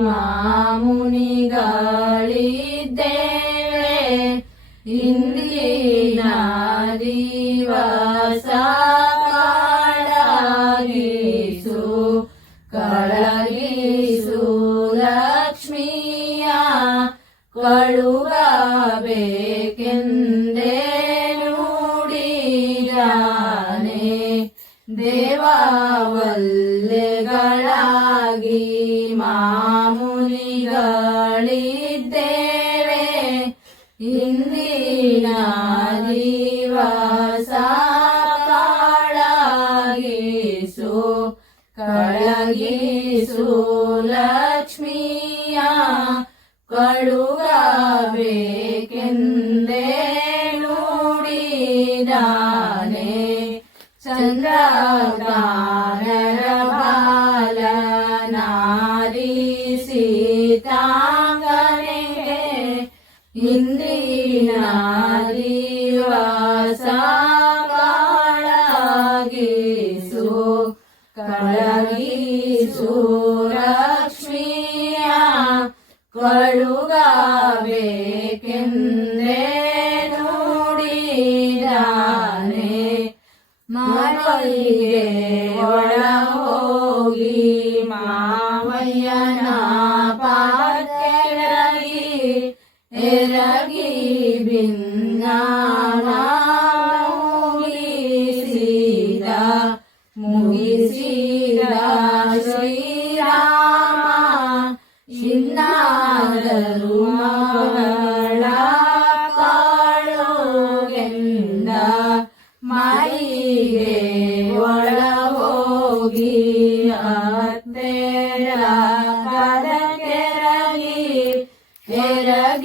ಮಾಮುನಿಗಳಿದ್ದೇವೆ ಇಂದಿನ ದಿವಸ ಕಾಳಗಿಸು ಕಳಗಿಸು ಲಕ್ಷ್ಮಿಯ ಕಳುಗಬೇಕೆಂದೇ ನೋಡಿದಾನೆ. ದೇವಾವಲ್ಲ ಮಾಮುನಿಗಳಿದ್ದೇವೆ ಇಂದಿನ ದಿವಸ ಕಾಳಗಿಸು ಕಳಗಿಸು ಲಕ್ಷ್ಮಿಯ ಕಳುಗಬೇಕೆಂದೇ ನೋಡಿದಾನೆ ಚಂದ್ರಗಾನರ ಇಂದಿನ ದಿವಸ ಕಾಳಗಿಸು ಕಳಗಿಸು ಲಕ್ಷ್ಮಿಯ ಕಳುಗಬೇಕೆಂದೇ ನುಡಿದಾನೆ ಮರಳಿಗೆ ಒಳ സഖീബിൻ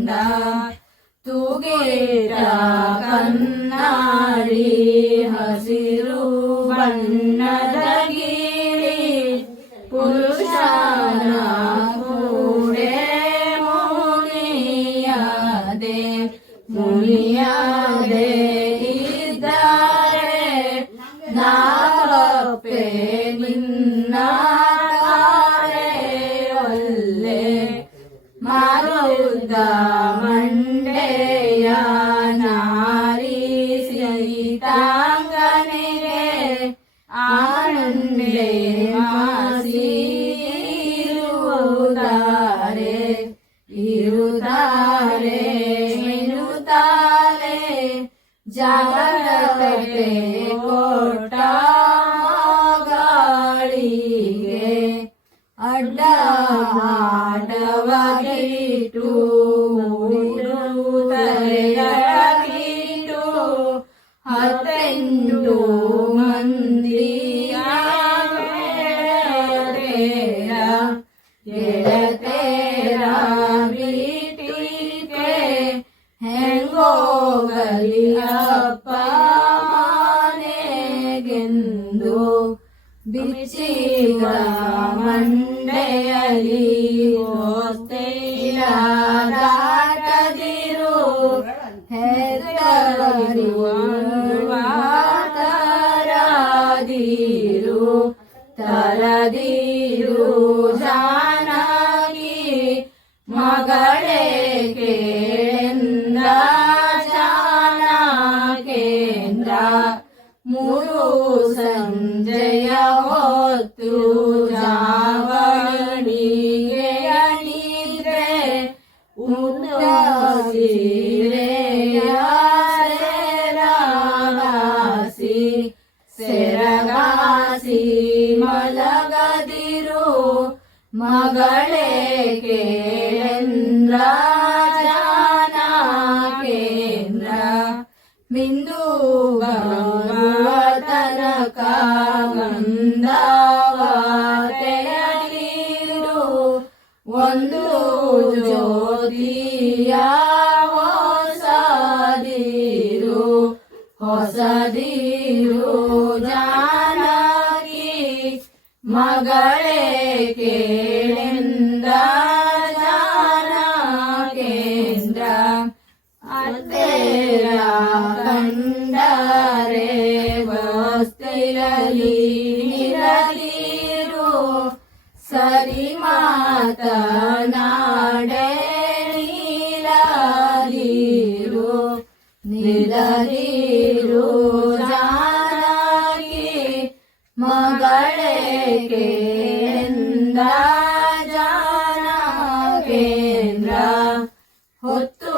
ಕಾಳಗೆಂದ ತೂಗೇಟ ಕನ್ನಾಡಿ ಹಸಿರು ಬಣ್ಣದ ಗೀಳಿ ಪುರುಷನ ಕೂಡೆ ಮುನಿಯದೆ ಮುನಿಯದೆ ಜಾಗ್ರತೆ ಕೊಟ್ಟ ಹೆಂಗೋಗಲಿ ಅಪ್ಪ ಮನೆಗೆಂದು ಬಿಚ್ಚಿದ ಮಂಡೆಯಲಿ ಹೋಸ್ತಿಲ ದಾಟದಿರು ಮೂರು ಸಂಜೆಯ ಹೊತ್ತು ಜಾವಣಿಗೆ ಅಣಿದ್ರೆ ಮಲಗದಿರು ಮಗಳೇ ಕೇಂದ್ರ ಬಿಂದು ಬರುವ ತನಕ ಗಂಧವ ತೆಳೆದಿರು ಒಂದು ಜ್ಯೋತಿಯ ಹೊಸದಿರು. ಹೊಸದಿರು ಜಾನಕಿ ಮಗಳೇ ಮಾತನಾಡೆ ನೀಲದಿರು ನಿಲದಿರು ಜಾನಕಿ ಮಗಳೇ ಕೇಂದ ಜಾನಕೇಂದ್ರ ಹೊತ್ತು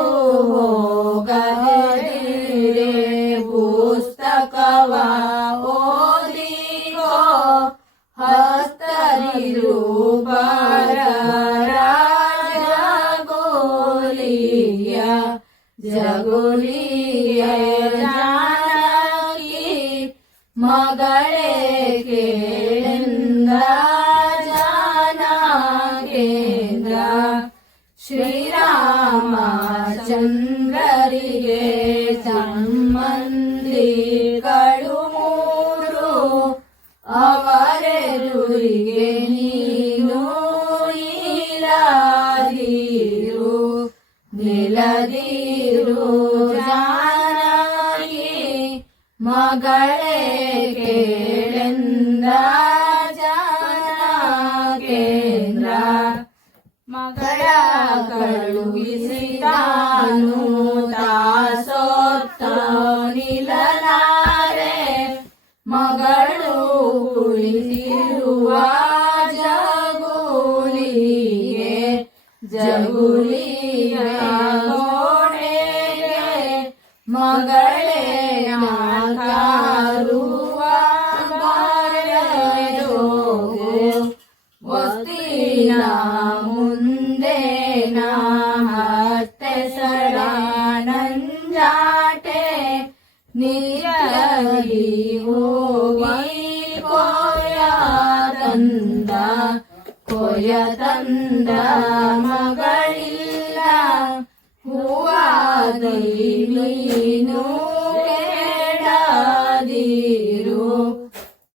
ಮಗಳೇ ಕೇಳಿಂದ ಜಾನಕೇಂದ್ರ ಶ್ರೀರಾಮಚಂದ್ರರಿಗೆ ಸಂಬಂಧಿಗಳು ಮೂರು ಅವರೆದುರಿಗೆ ನೀನು ಇಲ್ಲದಿರು ನಿಲದಿರು ಜಾನಕಿ ಮಗಳೇ ಕೇಳೆಂದ ಜಾನಕೇಂದ್ರ ಮಗಳ ಕಳುಹಿಸಿದಾನು ದಾಸೋತ್ತ ನಿಲನಾರೆ. ಮಗಳು ಕುಳಿತಿರುವ ಜಗುಲಿಗೆ ಜಗುಲಿಯ ಕೊಯ ತಂದ ಮಗಳಿಲ್ಲ ಹೂವಾದಿ ನೀನು